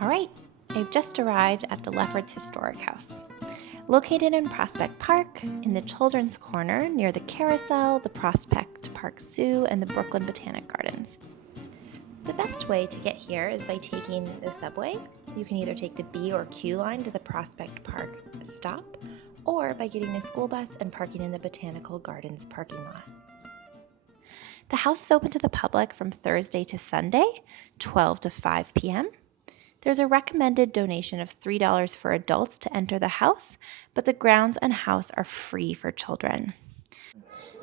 All right, I've just arrived at the Lefferts Historic House. Located in Prospect Park, in the Children's Corner near the Carousel, the Prospect Park Zoo, and the Brooklyn Botanic Gardens. The best way to get here is by taking the subway. You can either take the B or Q line to the Prospect Park stop, or by getting a school bus and parking in the Botanical Gardens parking lot. The house is open to the public from Thursday to Sunday, 12 to 5 p.m. There's a recommended donation of $3 for adults to enter the house, but the grounds and house are free for children.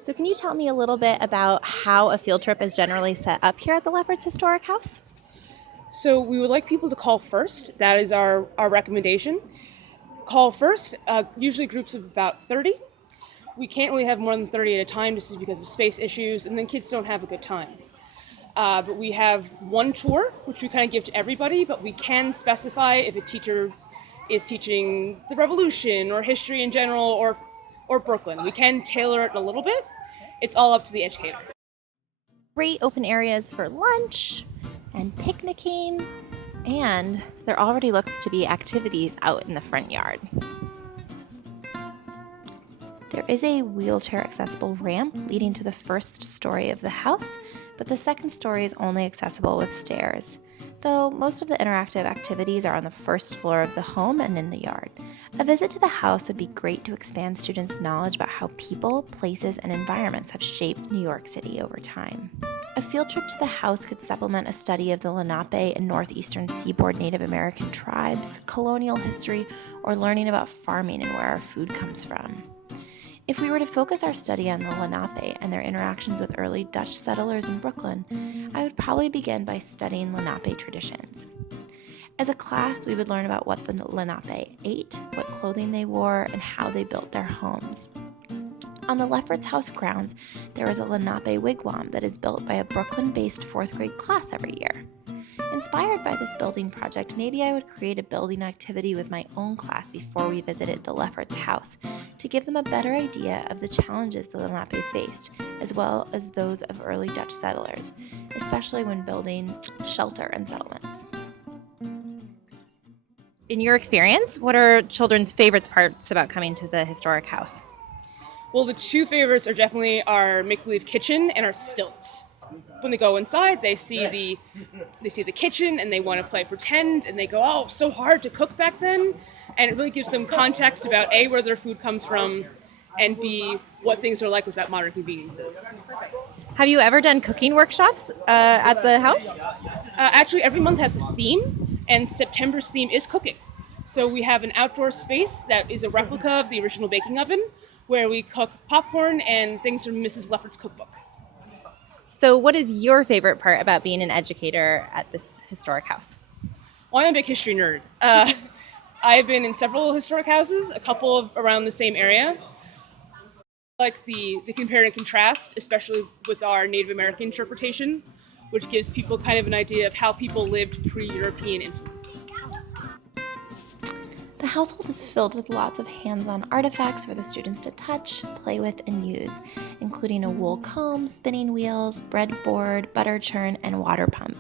So can you tell me a little bit about how a field trip is generally set up here at the Lefferts Historic House? So we would like people to call first. That is our recommendation. Call first, usually groups of about 30. We can't really have more than 30 at a time just because of space issues, and then kids don't have a good time. But we have one tour, which we kind of give to everybody, but we can specify if a teacher is teaching the Revolution or history in general or Brooklyn. We can tailor it a little bit. It's all up to the educator. Great open areas for lunch and picnicking, and there already looks to be activities out in the front yard. There is a wheelchair accessible ramp leading to the first story of the house, but the second story is only accessible with stairs, though most of the interactive activities are on the first floor of the home and in the yard. A visit to the house would be great to expand students' knowledge about how people, places, and environments have shaped New York City over time. A field trip to the house could supplement a study of the Lenape and northeastern seaboard Native American tribes, colonial history, or learning about farming and where our food comes from. If we were to focus our study on the Lenape and their interactions with early Dutch settlers in Brooklyn, I would probably begin by studying Lenape traditions. As a class, we would learn about what the Lenape ate, what clothing they wore, and how they built their homes. On the Lefferts House grounds, there is a Lenape wigwam that is built by a Brooklyn-based 4th grade class every year. Inspired by this building project, maybe I would create a building activity with my own class before we visited the Lefferts house to give them a better idea of the challenges the Lenape faced, as well as those of early Dutch settlers, especially when building shelter and settlements. In your experience, what are children's favorite parts about coming to the historic house? Well, the two favorites are definitely our make-believe kitchen and our stilts. When they go inside, they see the kitchen and they want to play pretend, and they go, "Oh, so hard to cook back then," and it really gives them context about A, where their food comes from, and B, what things are like without modern conveniences. Have you ever done cooking workshops at the house? Actually, every month has a theme, and September's theme is cooking. So we have an outdoor space that is a replica of the original baking oven, where we cook popcorn and things from Mrs. Lefferts' cookbook. So what is your favorite part about being an educator at this historic house? Well, I'm a big history nerd. I've been in several historic houses, a couple of around the same area. I like the compare and contrast, especially with our Native American interpretation, which gives people kind of an idea of how people lived pre-European influence. The household is filled with lots of hands-on artifacts for the students to touch, play with, and use, including a wool comb, spinning wheels, breadboard, butter churn, and water pump.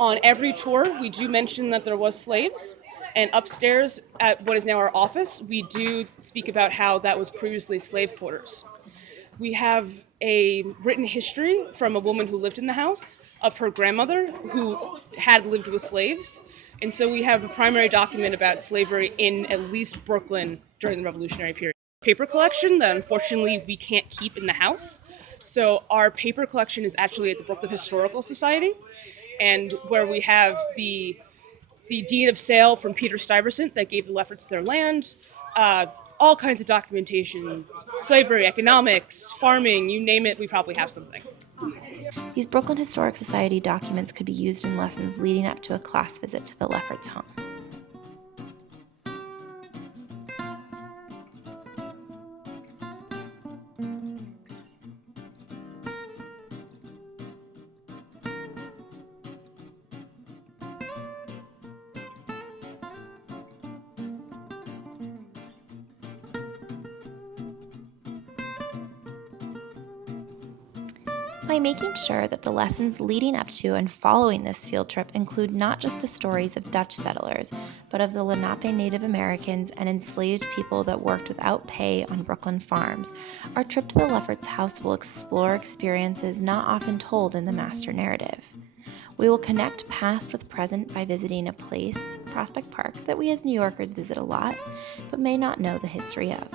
On every tour, we do mention that there was slaves, and upstairs at what is now our office, we do speak about how that was previously slave quarters. We have a written history from a woman who lived in the house of her grandmother who had lived with slaves. And so we have a primary document about slavery in at least Brooklyn during the Revolutionary period. Paper collection that unfortunately we can't keep in the house. So our paper collection is actually at the Brooklyn Historical Society, and where we have the deed of sale from Peter Stuyvesant that gave the Lefferts their land, uh, all kinds of documentation, slavery, economics, farming, you name it, we probably have something. These Brooklyn Historic Society documents could be used in lessons leading up to a class visit to the Lefferts home. By making sure that the lessons leading up to and following this field trip include not just the stories of Dutch settlers, but of the Lenape Native Americans and enslaved people that worked without pay on Brooklyn farms, our trip to the Lefferts house will explore experiences not often told in the master narrative. We will connect past with present by visiting a place, Prospect Park, that we as New Yorkers visit a lot, but may not know the history of.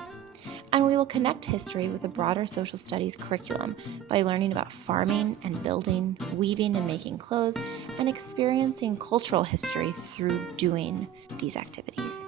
And we will connect history with the broader social studies curriculum by learning about farming and building, weaving and making clothes, and experiencing cultural history through doing these activities.